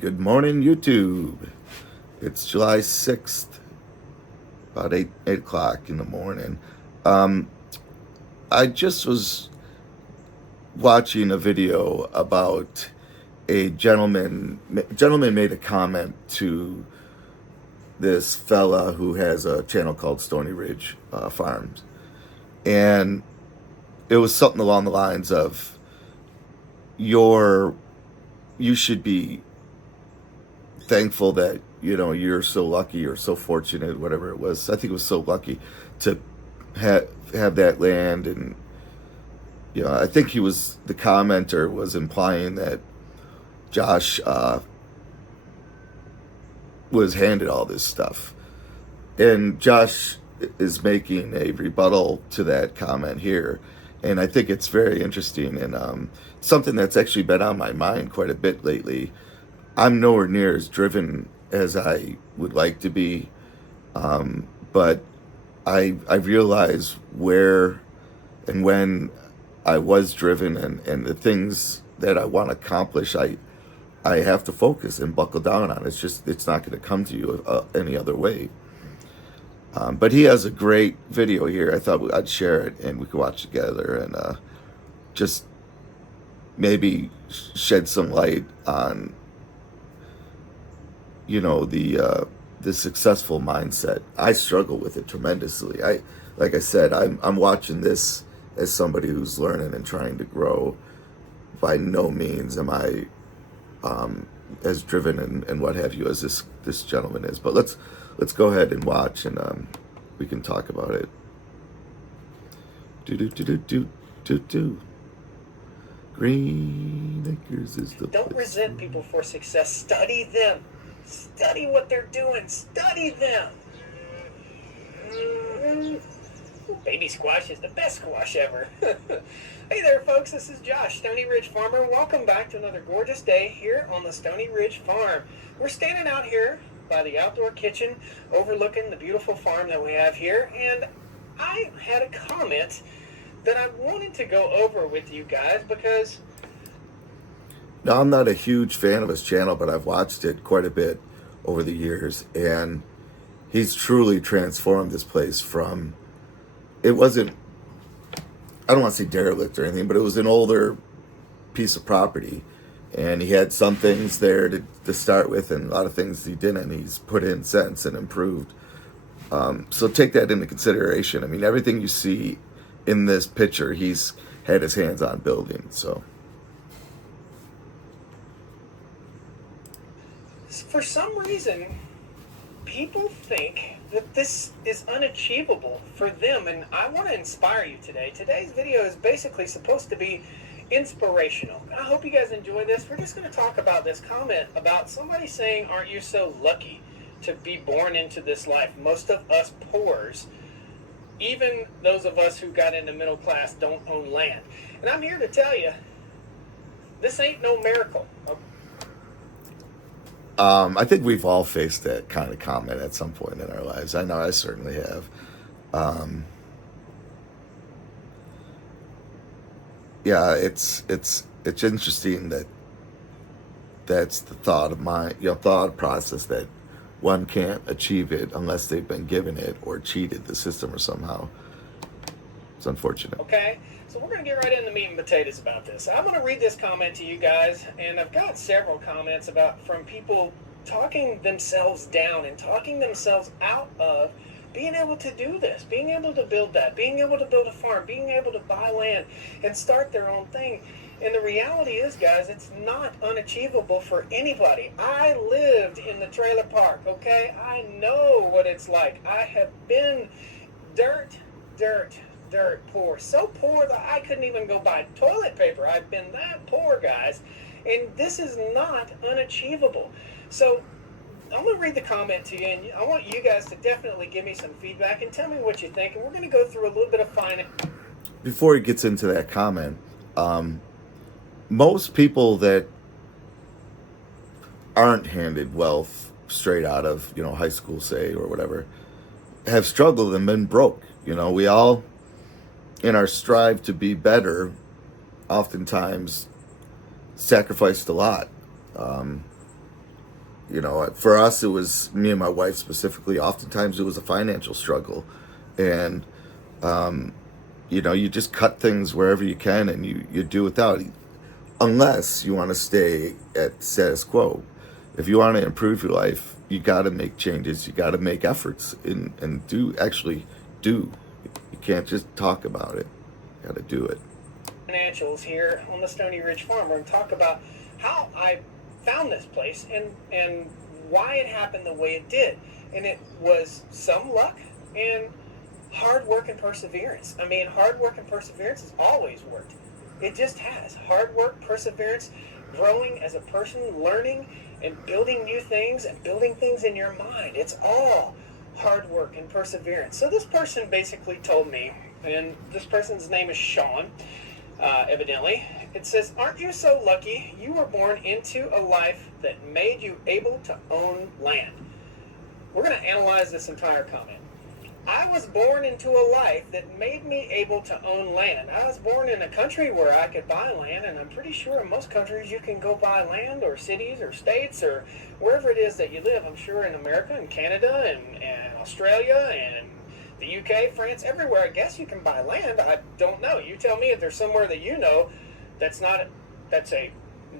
Good morning, YouTube. It's July 6th, about 8 o'clock in the morning. Um, I just was watching a video about a gentleman made a comment to this fella who has a channel called Stony Ridge Farms. And it was something along the lines of, your you should be thankful that you're so lucky or so fortunate, whatever it was. I think it was so lucky to have that land. And I think the commenter was implying that Josh was handed all this stuff, and Josh is making a rebuttal to that comment here. And I think it's very interesting, and something that's actually been on my mind quite a bit lately. I'm nowhere near as driven as I would like to be, but I realize where and when I was driven, and the things that I want to accomplish, I have to focus and buckle down on. It's not going to come to you any other way. But he has a great video here. I thought I'd share it and we could watch together, and just maybe shed some light on the successful mindset. I struggle with it tremendously. Like I said, I'm watching this as somebody who's learning and trying to grow. By no means am I as driven and what have you as this gentleman is. But let's go ahead and watch, and we can talk about it. Do. Green Acres is the Don't place. resent people for success. Study them. Study what they're doing. Study them. Baby squash is the best squash ever. Hey there, folks. This is Josh, Stony Ridge Farmer. Welcome back to another gorgeous day here on the Stony Ridge Farm. We're standing out here by the outdoor kitchen overlooking the beautiful farm that we have here, and I had a comment that I wanted to go over with you guys because Now, I'm not a huge fan of his channel, but I've watched it quite a bit over the years, and he's truly transformed this place from, it wasn't, I don't want to say derelict or anything, but it was an older piece of property, and he had some things there to start with, and a lot of things he didn't. He's put in since and improved. So take that into consideration. I mean, everything you see in this picture, he's had his hands on building. So for some reason, people think that this is unachievable for them, and I want to inspire you today. Today's video is basically supposed to be inspirational. I hope you guys enjoy this. We're just going to talk about this comment about somebody saying, aren't you so lucky to be born into this life? Most of us poors, even those of us who got into middle class, don't own land. And I'm here to tell you, this ain't no miracle. I think we've all faced that kind of comment at some point in our lives. I know I certainly have. Yeah, it's interesting that that's the thought process, that one can't achieve it unless they've been given it or cheated the system or somehow. It's unfortunate. Okay, so we're going to get right into the meat and potatoes about this. I'm going to read this comment to you guys, and I've got several comments from people talking themselves down and talking themselves out of being able to do this, being able to build that, being able to build a farm, being able to buy land and start their own thing. And the reality is, guys, it's not unachievable for anybody. I lived in the trailer park, okay? I know what it's like. I have been dirt poor. So poor that I couldn't even go buy toilet paper. I've been that poor, guys. And this is not unachievable. So I'm going to read the comment to you, and I want you guys to definitely give me some feedback and tell me what you think. And we're going to go through a little bit of fine. Before he gets into that comment, most people that aren't handed wealth straight out of high school, say, or whatever, have struggled and been broke. We all, in our strive to be better, oftentimes sacrificed a lot. For us, it was me and my wife specifically. Oftentimes, it was a financial struggle, and you just cut things wherever you can, and you do without, unless you want to stay at status quo. If you want to improve your life, you got to make changes. You got to make efforts and actually do. You can't just talk about it. You got to do it. Financials here on the Stony Ridge Farmer and talk about how I found this place and why it happened the way it did. And it was some luck and hard work and perseverance. I mean, hard work and perseverance has always worked. It just has. Hard work, perseverance, growing as a person, learning and building new things and building things in your mind. It's all hard work and perseverance. So this person basically told me, and this person's name is Sean, evidently. It says, aren't you so lucky you were born into a life that made you able to own land? We're going to analyze this entire comment. I was born into a life that made me able to own land. I was born in a country where I could buy land, and I'm pretty sure in most countries you can go buy land, or cities or states or wherever it is that you live. I'm sure in America and Canada and Australia and the UK, France, everywhere, I guess you can buy land. I don't know. You tell me if there's somewhere that you know that's a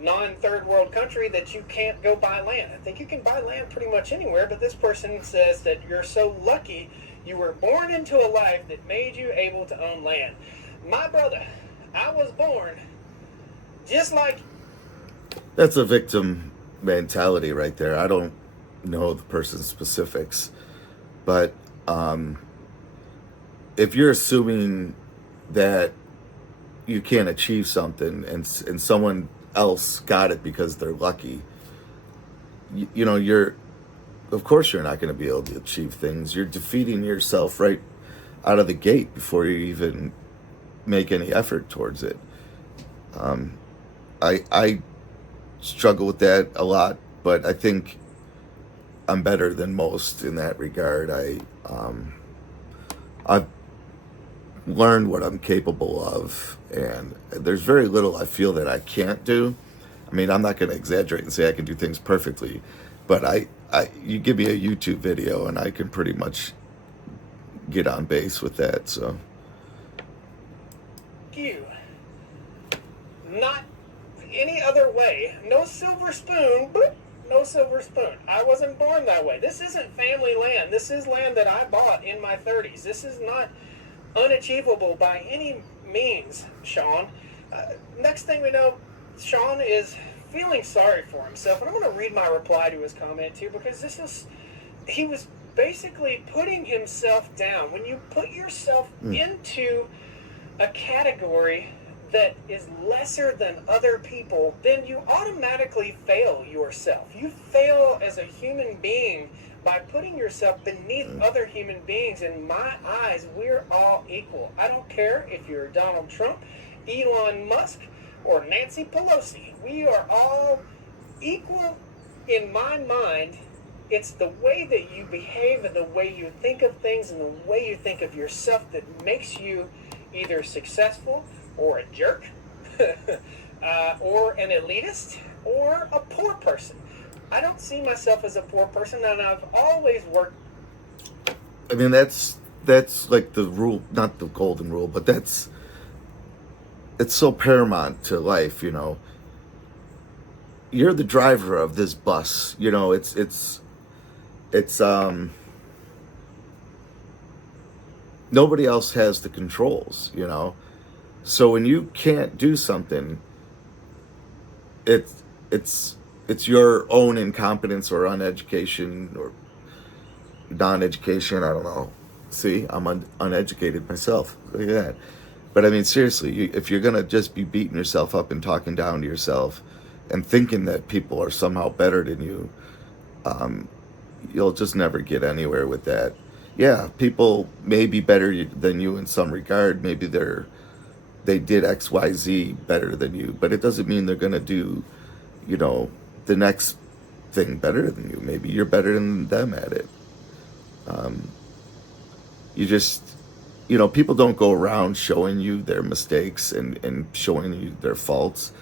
non-third world country that you can't go buy land. I think you can buy land pretty much anywhere, but this person says that you're so lucky you were born into a life that made you able to own land. My brother, I was born just like... That's a victim mentality right there. I don't know the person's specifics, but if you're assuming that you can't achieve something and someone else got it because they're lucky, you're of course you're not going to be able to achieve things. You're defeating yourself right out of the gate before you even make any effort towards it. I struggle with that a lot, but I think I'm better than most in that regard. I've learned what I'm capable of, and there's very little I feel that I can't do. I mean, I'm not going to exaggerate and say I can do things perfectly, but you give me a YouTube video and I can pretty much get on base with that. So you, not any other way. No silver spoon. Boop, no silver spoon. I wasn't born that way. This isn't family land. This is land that I bought in my 30s. This is not unachievable by any means, Sean. Next thing we know, Sean is feeling sorry for himself, and I'm going to read my reply to his comment too, because he was basically putting himself down. When you put yourself into a category that is lesser than other people, then you automatically fail yourself. You fail as a human being by putting yourself beneath other human beings. In my eyes, we're all equal. I don't care if you're Donald Trump, Elon Musk, or Nancy Pelosi. We are all equal in my mind. It's the way that you behave and the way you think of things and the way you think of yourself that makes you either successful or a jerk or an elitist or a poor person. I don't see myself as a poor person, and I've always worked. I mean, that's like the rule, not the golden rule, but it's so paramount to life. You're the driver of this bus. It's nobody else has the controls. So when you can't do something, it's your own incompetence or uneducation or non-education. I don't know. See, I'm uneducated myself. Look at that. But I mean, seriously, if you're going to just be beating yourself up and talking down to yourself and thinking that people are somehow better than you, you'll just never get anywhere with that. Yeah, people may be better than you in some regard. Maybe they did X, Y, Z better than you, but it doesn't mean they're going to do, the next thing better than you. Maybe you're better than them at it. You just, people don't go around showing you their mistakes and showing you their faults.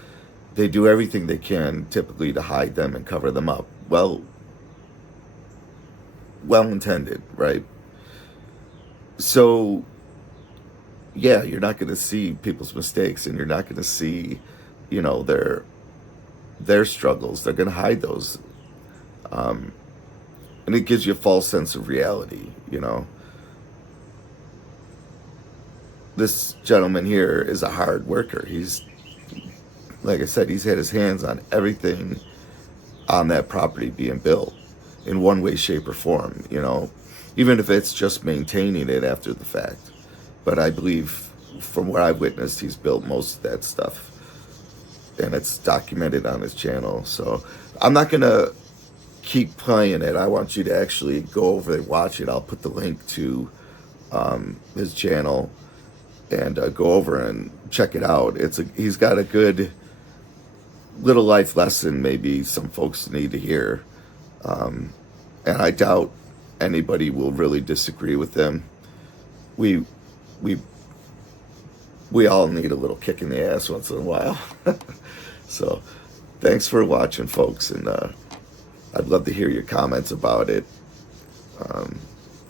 They do everything they can typically to hide them and cover them up. well intended, right? So yeah, you're not going to see people's mistakes, and you're not going to see, their struggles. They're going to hide those, and it gives you a false sense of reality. This gentleman here is a hard worker. He's, like I said, he's had his hands on everything on that property being built in one way, shape, or form, even if it's just maintaining it after the fact. But I believe, from what I've witnessed, he's built most of that stuff, and it's documented on his channel. So I'm not going to keep playing it. I want you to actually go over and watch it. I'll put the link to his channel, and go over and check it out. He's got a good little life lesson maybe some folks need to hear. And I doubt anybody will really disagree with him. We all need a little kick in the ass once in a while. So thanks for watching, folks, and I'd love to hear your comments about it.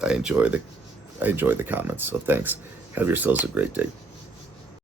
I enjoy the comments, so thanks. Have yourselves a great day.